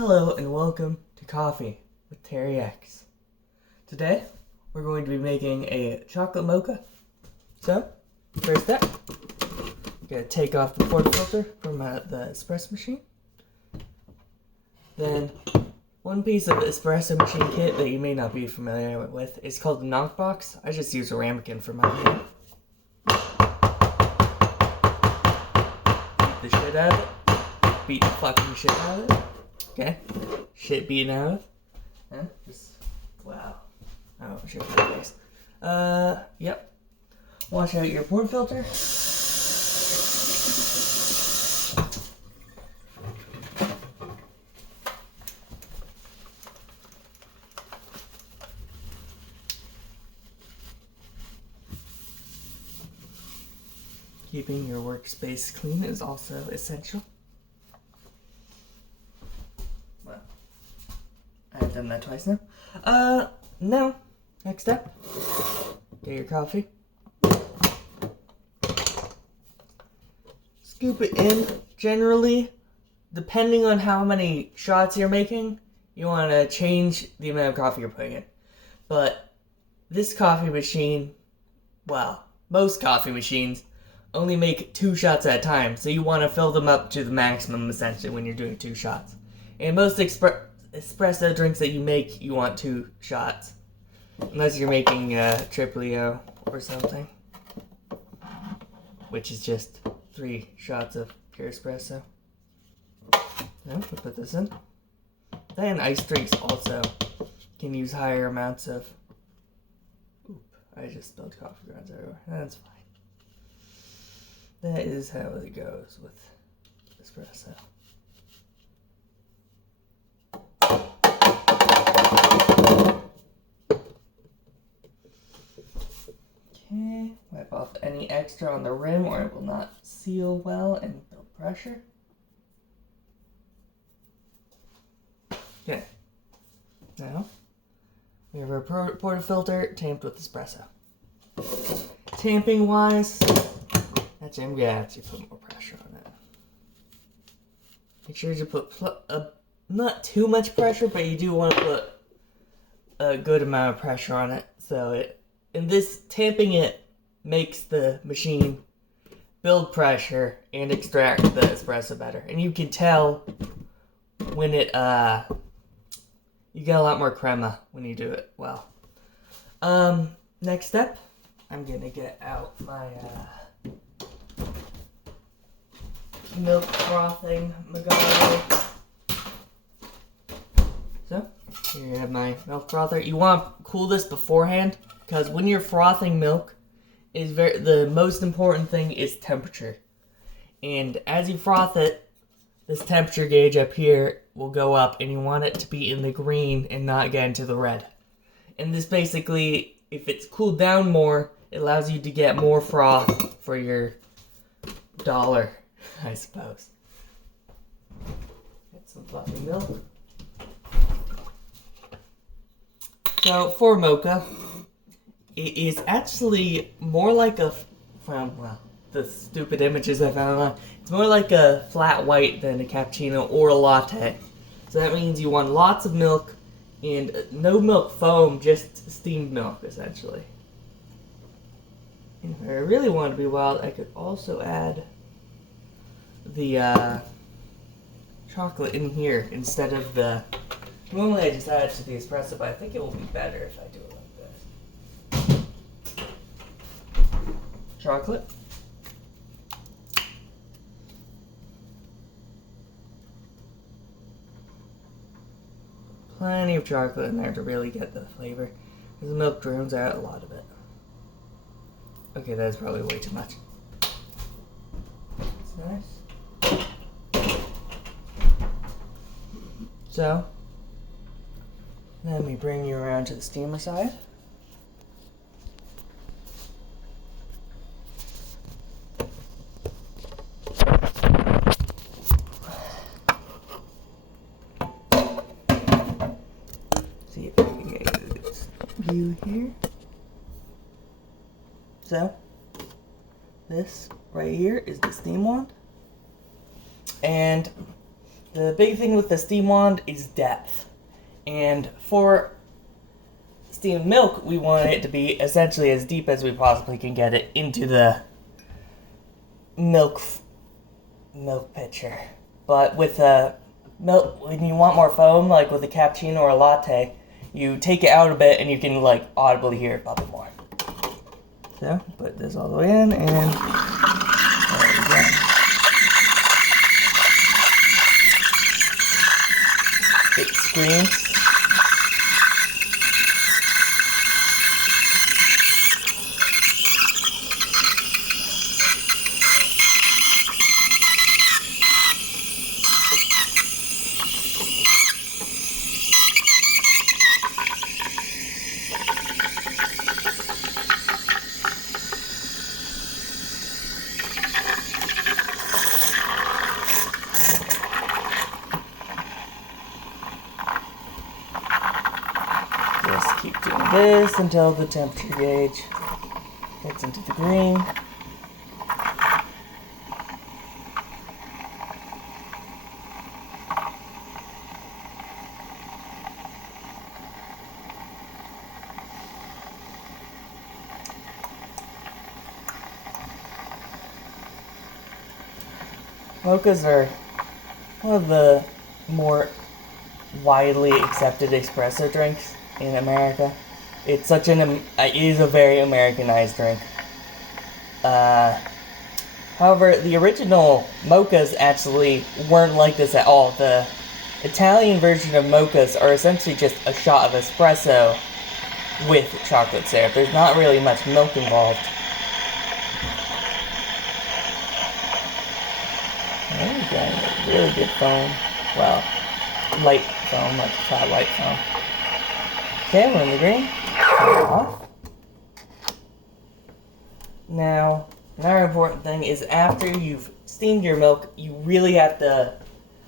Hello and welcome to Coffee with Teri-X. Today, we're going to be making a chocolate mocha. So, first step, I'm going to take off the portafilter from the espresso machine. Then, one piece of espresso machine kit that you may not be familiar with is called the knockbox. I just use a ramekin for mine. Beat the shit out of it. Beat the fucking shit out of it. Okay, shit beaten out of. Yeah, just, wow. Oh, shit for my face. Yep. Wash out your portafilter. Keeping your workspace clean is also essential. I've done that twice now. Now, next step. Get your coffee. Scoop it in. Generally, depending on how many shots you're making, you want to change the amount of coffee you're putting in. But this coffee machine, well, most coffee machines only make 2 shots at a time, so you want to fill them up to the maximum, essentially, when you're doing 2 shots. And most espresso drinks that you make, you want 2 shots. Unless you're making Triplio or something. Which is just 3 shots of pure espresso. Now, we'll put this in. Then iced drinks also can use higher amounts of... Oop, I just spilled coffee grounds everywhere. That's fine. That is how it goes with espresso. Okay, wipe off any extra on the rim or it will not seal well and build pressure. Okay, now we have our portafilter tamped with espresso. Tamping wise, actually I'm gonna actually put more pressure on it. Make sure you put not too much pressure, but you do want to put a good amount of pressure on it, so this tamping it makes the machine build pressure and extract the espresso better. And you can tell when it, you get a lot more crema when you do it well. Next step, I'm gonna get out my, milk frothing Magari. So, here I have my milk frother. You want to cool this beforehand, because when you're frothing milk, the most important thing is temperature. And as you froth it, this temperature gauge up here will go up, and you want it to be in the green and not get into the red. And this basically, if it's cooled down more, it allows you to get more froth for your dollar, I suppose. Get some fluffy milk. So, for mocha, it is actually more like the stupid images I found online. It's more like a flat white than a cappuccino or a latte. So that means you want lots of milk and no milk foam, just steamed milk, essentially. And if I really want to be wild, I could also add the chocolate in here instead of the... Normally I just add it to the espresso, but I think it will be better if I do it like this. Chocolate. Plenty of chocolate in there to really get the flavor, because the milk drowns out a lot of it. Okay, that's probably way too much. That's nice. So, let me bring you around to the steamer side. See if I can get a good view here. So, this right here is the steam wand. And the big thing with the steam wand is depth. And for steamed milk, we want it to be essentially as deep as we possibly can get it into the milk pitcher. But with milk, when you want more foam, like with a cappuccino or a latte, you take it out a bit and you can like audibly hear it bubble more. So put this all the way in, and there we go. It screams. Just keep doing this until the temperature gauge gets into the green. Mochas are one of the more widely accepted espresso drinks in America. It's such it is a very Americanized drink. However, the original mochas actually weren't like this at all. The Italian version of mochas are essentially just a shot of espresso with chocolate syrup. There's not really much milk involved. There we go, really good foam. Well, light foam, like flat white foam. Okay, we're in the green. Turn it off. Now, another important thing is after you've steamed your milk, you really have to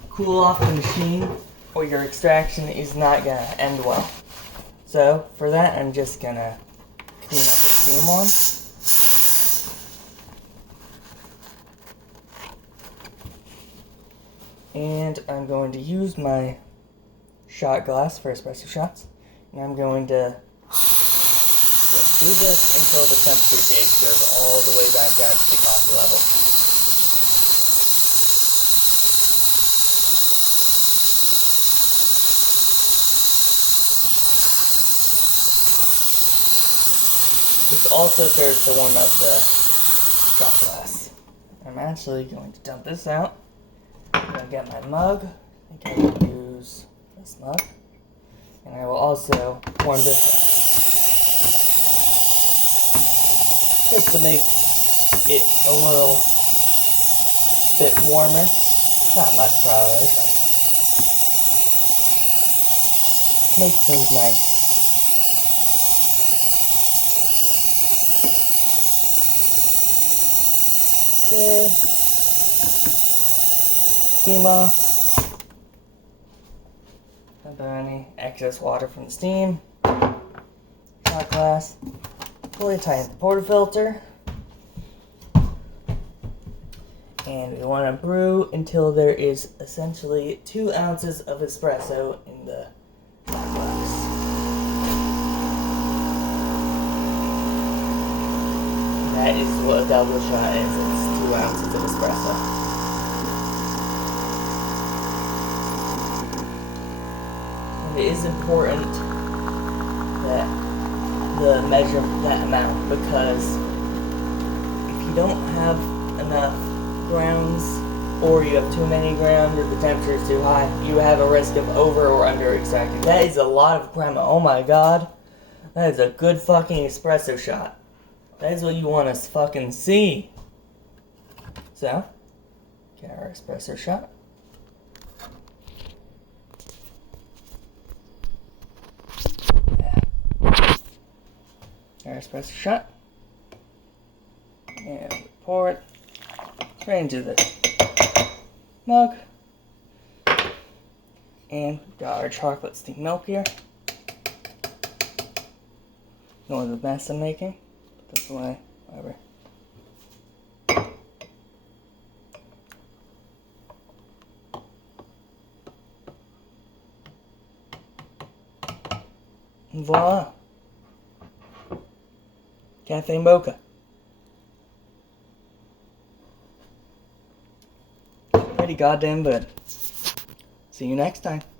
cool off the machine or your extraction is not going to end well. So, for that, I'm just going to clean up the steam one. And I'm going to use my shot glass for espresso shots. And I'm going to just do this until the temperature gauge goes all the way back down to the coffee level. This also serves to warm up the shot glass. I'm actually going to dump this out. I'm going to get my mug. I think I will use this mug. And I will also warm this up. Just to make it a little bit warmer. Not much probably, but makes things nice. Okay. Steam off. Not any excess water from the steam. Shot glass. Fully tighten the portafilter. And we want to brew until there is essentially 2 ounces of espresso in the shot glass. That is what a double shot is. It's 2 ounces of espresso. It is important that the measure that amount, because if you don't have enough grounds or you have too many grounds or the temperature is too high, you have a risk of over or under extracting. That is a lot of crema. Oh my god. That is a good fucking espresso shot. That is what you want to fucking see. So, get our espresso shot. Our espresso shot, and we pour it right into the mug, and we've got our chocolate steamed milk here. Ignore the mess I'm making, put this away, whatever. And voila. Café Mocha. Pretty goddamn good. See you next time.